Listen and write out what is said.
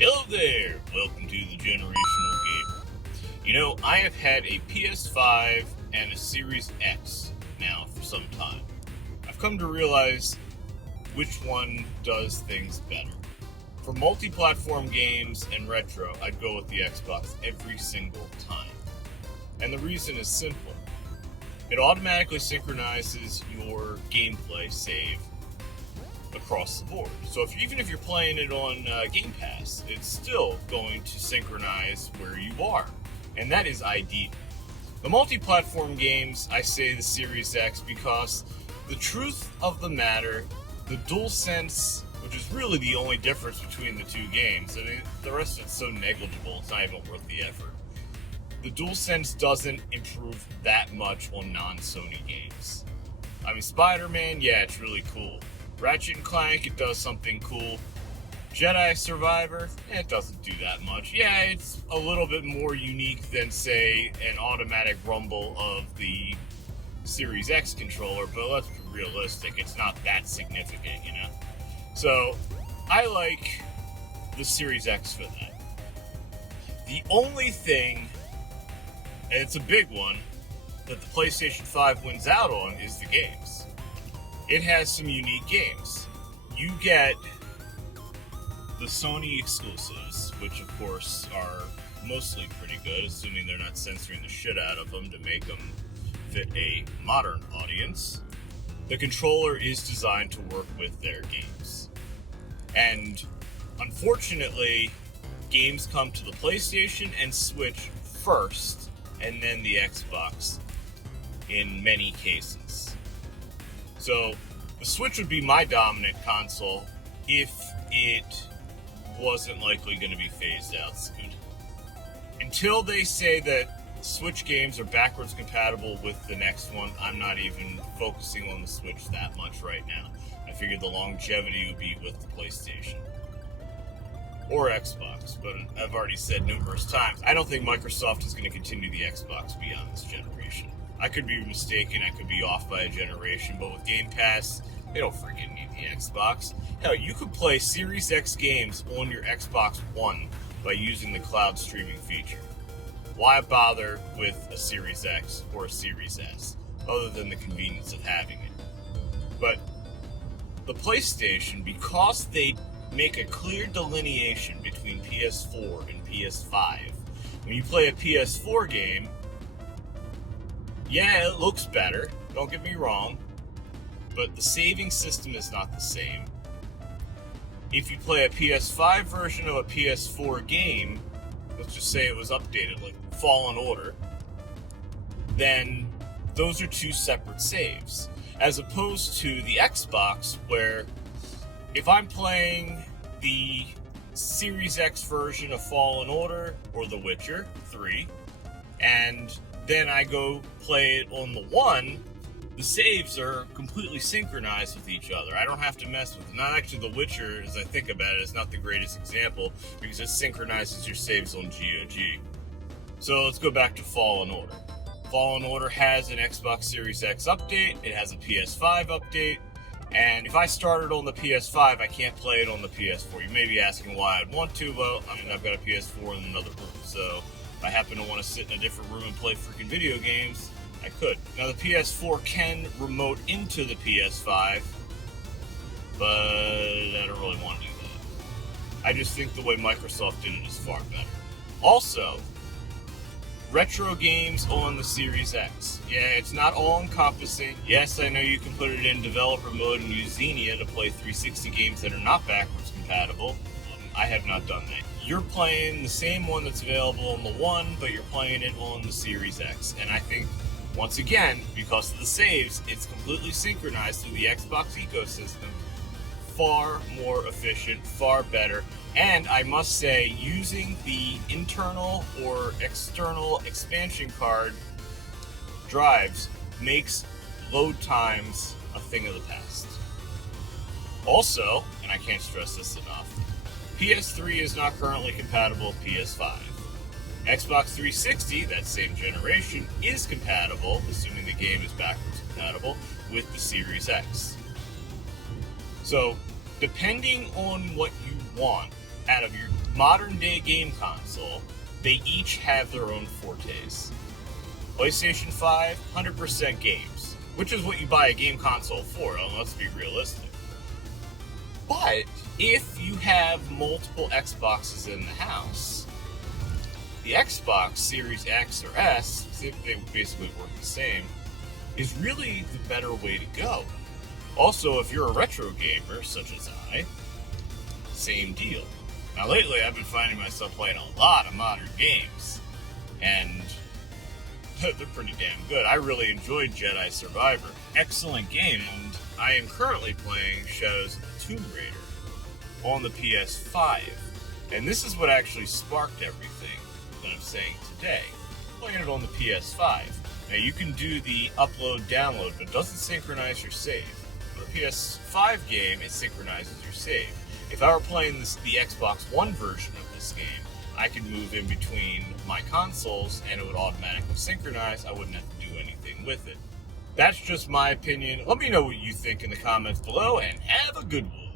Hello there! Welcome to the Generational Gamer. You know, I have had a PS5 and a Series X now for some time. I've come to realize which one does things better. For multi-platform games and retro, I'd go with the Xbox every single time. And the reason is simple. It automatically synchronizes your gameplay save across the board. So even if you're playing it on Game Pass, it's still going to synchronize where you are. And that is ideal. The multi-platform games, I say the Series X because the truth of the matter, the DualSense, which is really the only difference between the two games, I mean, the rest of it's so negligible, it's not even worth the effort. The DualSense doesn't improve that much on non-Sony games. I mean, Spider-Man, yeah, it's really cool. Ratchet & Clank, it does something cool. Jedi Survivor, it doesn't do that much. Yeah, it's a little bit more unique than, say, an automatic rumble of the Series X controller, but let's be realistic, it's not that significant, you know? So, I like the Series X for that. The only thing, and it's a big one, that the PlayStation 5 wins out on is the games. It has some unique games. You get the Sony exclusives, which of course are mostly pretty good, assuming they're not censoring the shit out of them to make them fit a modern audience. The controller is designed to work with their games. And unfortunately, games come to the PlayStation and Switch first, and then the Xbox in many cases. So, the Switch would be my dominant console if it wasn't likely going to be phased out soon. Until they say that Switch games are backwards compatible with the next one, I'm not even focusing on the Switch that much right now. I figured the longevity would be with the PlayStation. Or Xbox, but I've already said numerous times, I don't think Microsoft is going to continue the Xbox beyond this generation. I could be mistaken, I could be off by a generation, but with Game Pass, they don't freaking need the Xbox. Hell, you could play Series X games on your Xbox One by using the cloud streaming feature. Why bother with a Series X or a Series S, other than the convenience of having it? But the PlayStation, because they make a clear delineation between PS4 and PS5, when you play a PS4 game, yeah, it looks better, don't get me wrong, but the saving system is not the same. If you play a PS5 version of a PS4 game, let's just say it was updated, like Fallen Order, then those are two separate saves. As opposed to the Xbox, where if I'm playing the Series X version of Fallen Order or The Witcher 3, and then I go play it on the One, the saves are completely synchronized with each other. I don't have to mess with them. Not actually The Witcher, as I think about it, is not the greatest example because it synchronizes your saves on GOG. So let's go back to Fallen Order. Fallen Order has an Xbox Series X update, it has a PS5 update, and if I started on the PS5, I can't play it on the PS4. You may be asking why I'd want to. Well, I mean, I've got a PS4 in another room, so if I happen to want to sit in a different room and play freaking video games, I could. Now, the PS4 can remote into the PS5, but I don't really want to do that. I just think the way Microsoft did it is far better. Also, retro games on the Series X. Yeah, it's not all-encompassing. Yes, I know you can put it in developer mode and use Xenia to play 360 games that are not backwards compatible. I have not done that. You're playing the same one that's available on the One, but you're playing it on the Series X. And I think, once again, because of the saves, it's completely synchronized through the Xbox ecosystem. Far more efficient, far better. And I must say, using the internal or external expansion card drives makes load times a thing of the past. Also, and I can't stress this enough, PS3 is not currently compatible with PS5. Xbox 360, that same generation, is compatible, assuming the game is backwards compatible, with the Series X. So, depending on what you want out of your modern day game console, they each have their own fortes. PlayStation 5, 100% games, which is what you buy a game console for, let's be realistic. But if you have multiple Xboxes in the house, the Xbox Series X or S, they basically work the same, is really the better way to go. Also, if you're a retro gamer, such as I, same deal. Now lately I've been finding myself playing a lot of modern games, and they're pretty damn good. I really enjoyed Jedi Survivor. Excellent game, and I am currently playing Shadows of the Tomb Raider on the PS5. And this is what actually sparked everything that I'm saying today. I'm playing it on the PS5. Now you can do the upload-download, but it doesn't synchronize your save. For a PS5 game, it synchronizes your save. If I were playing the Xbox One version of this game, I could move in between my consoles and it would automatically synchronize. I wouldn't have to do anything with it. That's just my opinion. Let me know what you think in the comments below, and have a good one.